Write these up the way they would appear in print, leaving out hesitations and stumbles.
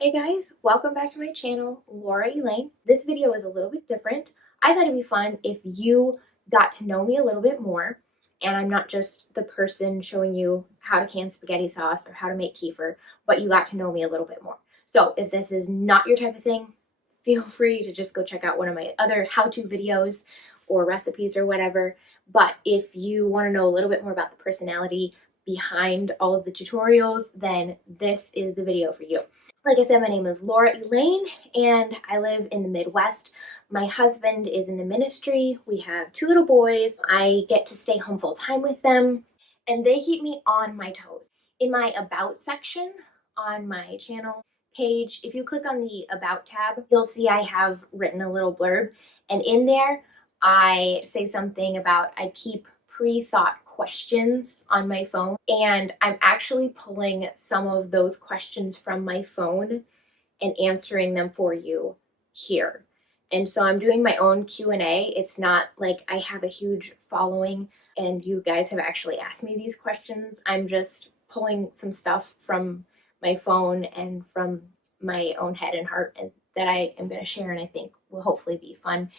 Hey guys, welcome back to my channel, Laura Elaine. This video is a little bit different. I thought it'd be fun if you got to know me a little bit more and I'm not just the person showing you how to can spaghetti sauce or how to make kefir, but you got to know me a little bit more. So if this is not your type of thing, feel free to just go check out one of my other how-to videos or recipes or whatever. But if you want to know a little bit more about the personality behind all of the tutorials, then this is the video for you. Like I said, my name is Laura Elaine and I live in the Midwest. My husband is in the ministry. We have two little boys. I get to stay home full time with them and they keep me on my toes. In my About section on my channel page, if you click on the About tab, you'll see I have written a little blurb, and in there I say something about I keep pre-thought questions on my phone, and I'm actually pulling some of those questions from my phone and answering them for you here. And so I'm doing my own Q&A. It's not like I have a huge following and you guys have actually asked me these questions. I'm just pulling some stuff from my phone and from my own head and heart, and that I am going to share, and I think will hopefully be fun,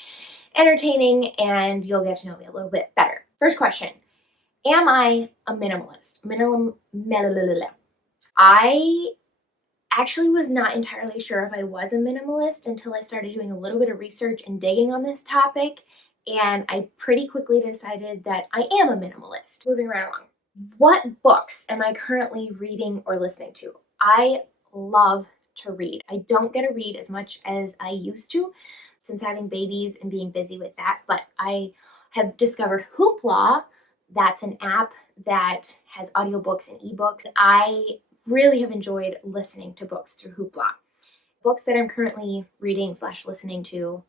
entertaining, and you'll get to know me a little bit better. First question. Am I a minimalist? I actually was not entirely sure if I was a minimalist until I started doing a little bit of research and digging on this topic, and I pretty quickly decided that I am a minimalist. Moving right along. What books am I currently reading or listening to? I love to read. I don't get to read as much as I used to since having babies and being busy with that, but I have discovered Hoopla. That's an app that has audiobooks and ebooks. I really have enjoyed listening to books through Hoopla. Books that I'm currently reading / listening to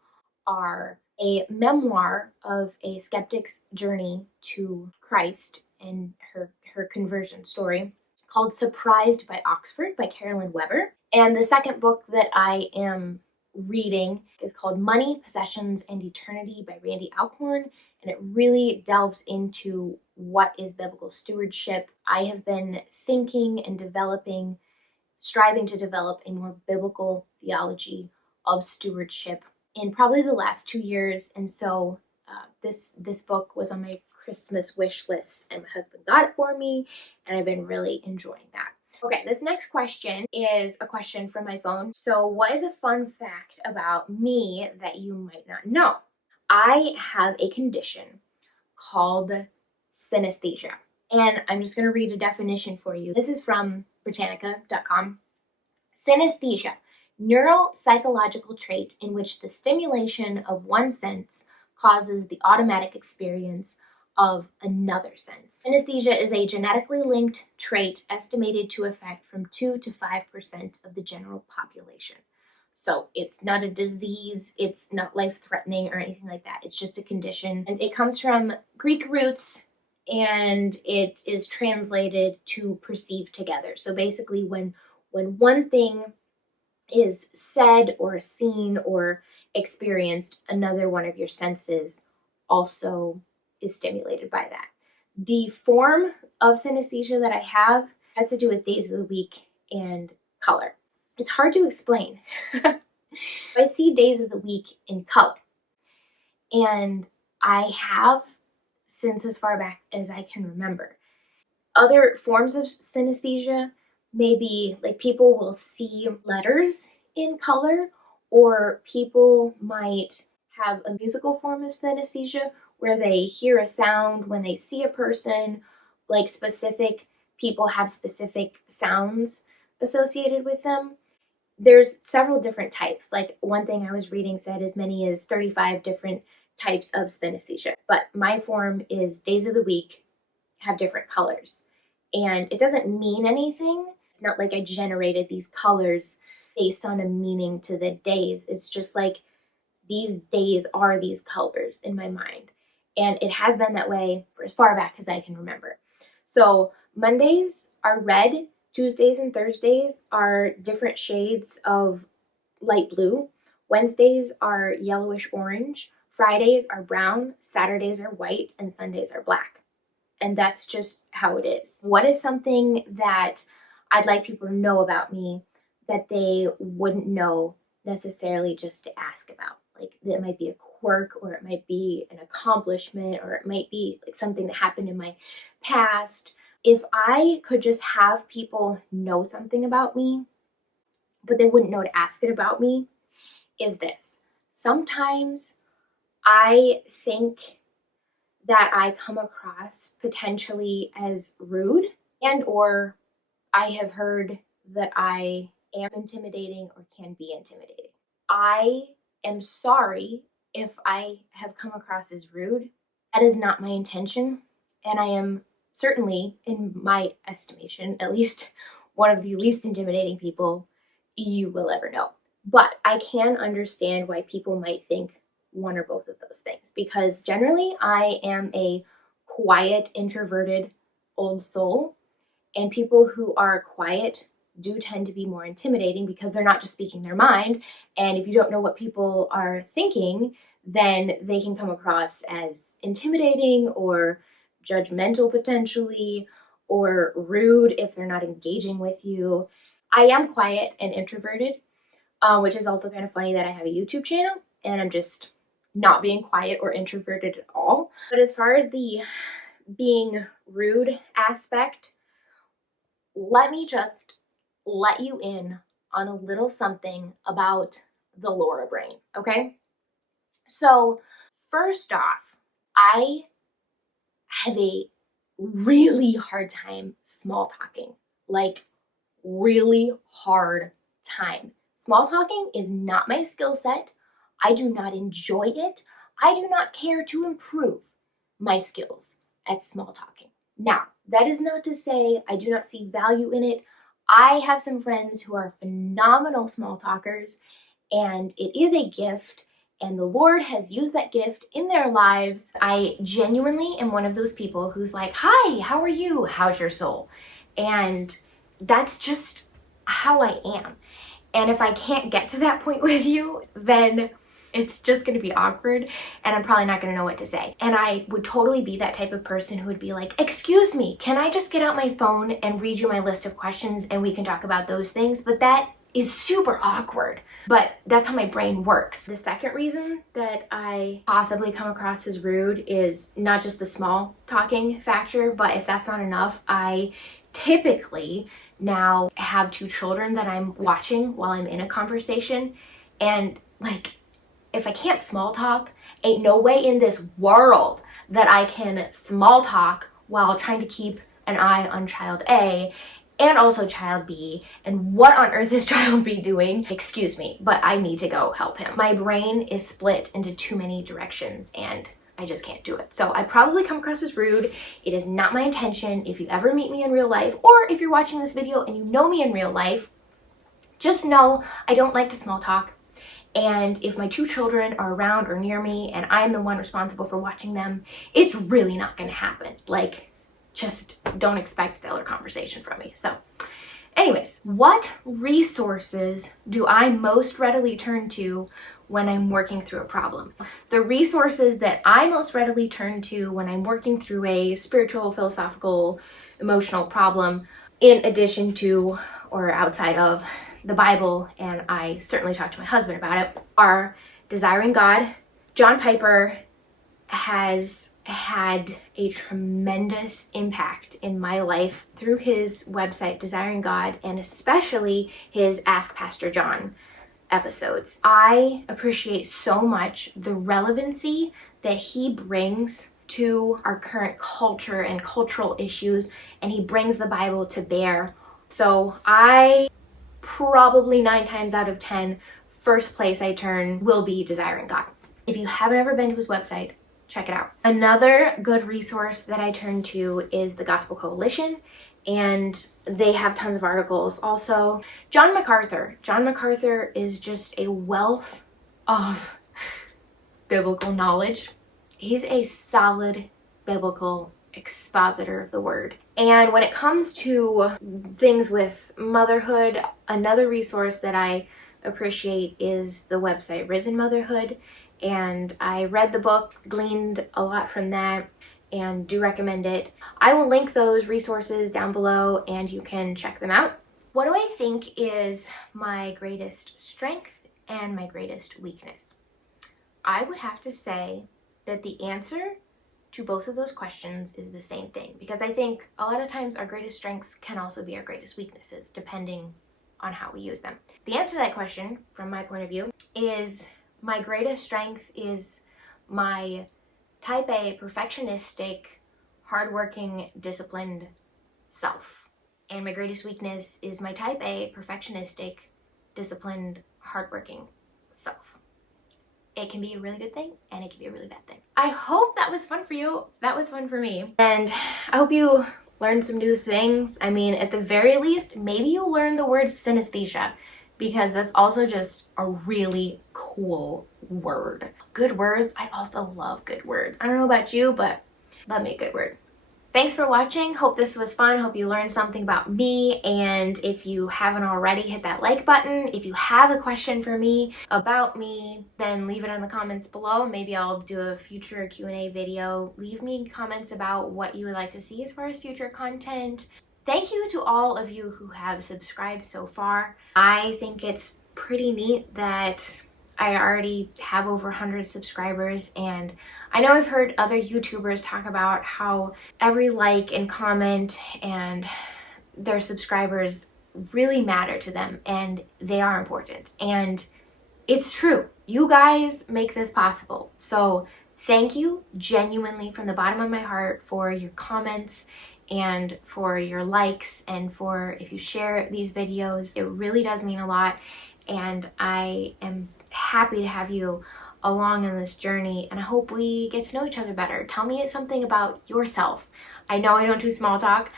are a memoir of a skeptic's journey to Christ and her conversion story called Surprised by Oxford by Carolyn Weber. And the second book that I am reading is called Money, Possessions, and Eternity by Randy Alcorn, and it really delves into what is biblical stewardship. I have been thinking and striving to develop a more biblical theology of stewardship in probably the last 2 years, and so this book was on my Christmas wish list, and my husband got it for me, and I've been really enjoying that. Okay, this next question is a question from my phone. So what is a fun fact about me that you might not know? I have a condition called synesthesia, and I'm just going to read a definition for you. This is from Britannica.com. Synesthesia, neuropsychological trait in which the stimulation of one sense causes the automatic experience of another sense. Synesthesia is a genetically linked trait estimated to affect from 2 to 5% of the general population. So it's not a disease, it's not life-threatening or anything like that. It's just a condition. And it comes from Greek roots, and it is translated to perceive together. So basically when one thing is said or seen or experienced, another one of your senses also is stimulated by that. The form of synesthesia that I have has to do with days of the week and color. It's hard to explain. I see days of the week in color, and I have since as far back as I can remember. Other forms of synesthesia, maybe like people will see letters in color, or people might have a musical form of synesthesia where they hear a sound when they see a person, like specific people have specific sounds associated with them. There's several different types. Like one thing I was reading said as many as 35 different types of synesthesia, but my form is days of the week have different colors. And it doesn't mean anything. Not like I generated these colors based on a meaning to the days. It's just like these days are these colors in my mind. And it has been that way for as far back as I can remember. So Mondays are red, Tuesdays and Thursdays are different shades of light blue. Wednesdays are yellowish orange. Fridays are brown. Saturdays are white, and Sundays are black. And that's just how it is. What is something that I'd like people to know about me that they wouldn't know necessarily just to ask about. Like, it might be a quirk, or it might be an accomplishment, or it might be like something that happened in my past. If I could just have people know something about me, but they wouldn't know to ask it about me, is this. Sometimes I think that I come across potentially as rude, and or I have heard that I am intimidating or can be intimidating. I am sorry if I have come across as rude. That is not my intention, and I am certainly, in my estimation, at least one of the least intimidating people you will ever know. But I can understand why people might think one or both of those things, because generally I am a quiet, introverted old soul, and people who are quiet do tend to be more intimidating because they're not just speaking their mind. And if you don't know what people are thinking, then they can come across as intimidating or judgmental potentially, or rude if they're not engaging with you. I am quiet and introverted, which is also kind of funny that I have a YouTube channel and I'm just not being quiet or introverted at all. But as far as the being rude aspect, let me just let you in on a little something about the Laura brain, okay? So, first off, I have a really hard time small talking. Like, really hard time. Small talking is not my skill set. I do not enjoy it. I do not care to improve my skills at small talking. Now, that is not to say I do not see value in it. I have some friends who are phenomenal small talkers, and it is a gift, and the Lord has used that gift in their lives. I genuinely am one of those people who's like, "Hi, how are you? How's your soul?" And that's just how I am. And if I can't get to that point with you, then it's just gonna be awkward, and I'm probably not gonna know what to say. And I would totally be that type of person who would be like, "Excuse me, can I just get out my phone and read you my list of questions and we can talk about those things?" But that is super awkward. But that's how my brain works. The second reason that I possibly come across as rude is not just the small talking factor, but if that's not enough, I typically now have two children that I'm watching while I'm in a conversation. And like, if I can't small talk, ain't no way in this world that I can small talk while trying to keep an eye on child A and also child B. And what on earth is child B doing? Excuse me, but I need to go help him. My brain is split into too many directions and I just can't do it. So I probably come across as rude. It is not my intention. If you ever meet me in real life, or if you're watching this video and you know me in real life, just know I don't like to small talk. And if my two children are around or near me and I'm the one responsible for watching them, it's really not gonna happen. Like, just don't expect stellar conversation from me. So anyways, what resources do I most readily turn to when I'm working through a problem? The resources that I most readily turn to when I'm working through a spiritual, philosophical, emotional problem, in addition to or outside of the Bible, and I certainly talk to my husband about it, are Desiring God. John Piper has had a tremendous impact in my life through his website, Desiring God, and especially his Ask Pastor John episodes. I appreciate so much the relevancy that he brings to our current culture and cultural issues, and he brings the Bible to bear. So I probably 9 times out of 10, first place I turn will be Desiring God. If you haven't ever been to his website, check it out. Another good resource that I turn to is the Gospel Coalition, and they have tons of articles. Also, John MacArthur. John MacArthur is just a wealth of biblical knowledge. He's a solid biblical expositor of the word. And when it comes to things with motherhood, another resource that I appreciate is the website Risen Motherhood. And I read the book, gleaned a lot from that, and do recommend it. I will link those resources down below and you can check them out. What do I think is my greatest strength and my greatest weakness? I would have to say that the answer to both of those questions is the same thing, because I think a lot of times our greatest strengths can also be our greatest weaknesses depending on how we use them. The answer to that question, from my point of view, is my greatest strength is my type A, perfectionistic, hardworking, disciplined self. And my greatest weakness is my type A, perfectionistic, disciplined, hardworking self. It can be a really good thing and it can be a really bad thing. I hope that was fun for you. That was fun for me. And I hope you learned some new things. I mean, at the very least, maybe you'll learn the word synesthesia, because that's also just a really cool word. Good words. I also love good words. I don't know about you, but love me a good word. Thanks for watching. Hope this was fun. Hope you learned something about me. And if you haven't already, hit that like button. If you have a question for me about me, then leave it in the comments below. Maybe I'll do a future Q&A video. Leave me comments about what you would like to see as far as future content. Thank you to all of you who have subscribed so far. I think it's pretty neat that I already have over 100 subscribers, and I know I've heard other YouTubers talk about how every like and comment and their subscribers really matter to them, and they are important. And it's true. You guys make this possible. So thank you genuinely from the bottom of my heart for your comments and for your likes, and for if you share these videos. It really does mean a lot, and I am happy to have you along on this journey, and I hope we get to know each other better. Tell me something about yourself. I know I don't do small talk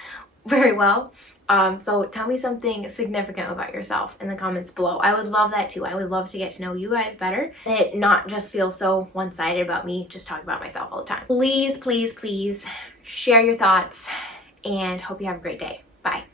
very well, so tell me something significant about yourself in the comments below. I would love that too. I would love to get to know you guys better, and it not just feel so one-sided about me just talking about myself all the time. Please, please, please share your thoughts, and hope you have a great day. Bye.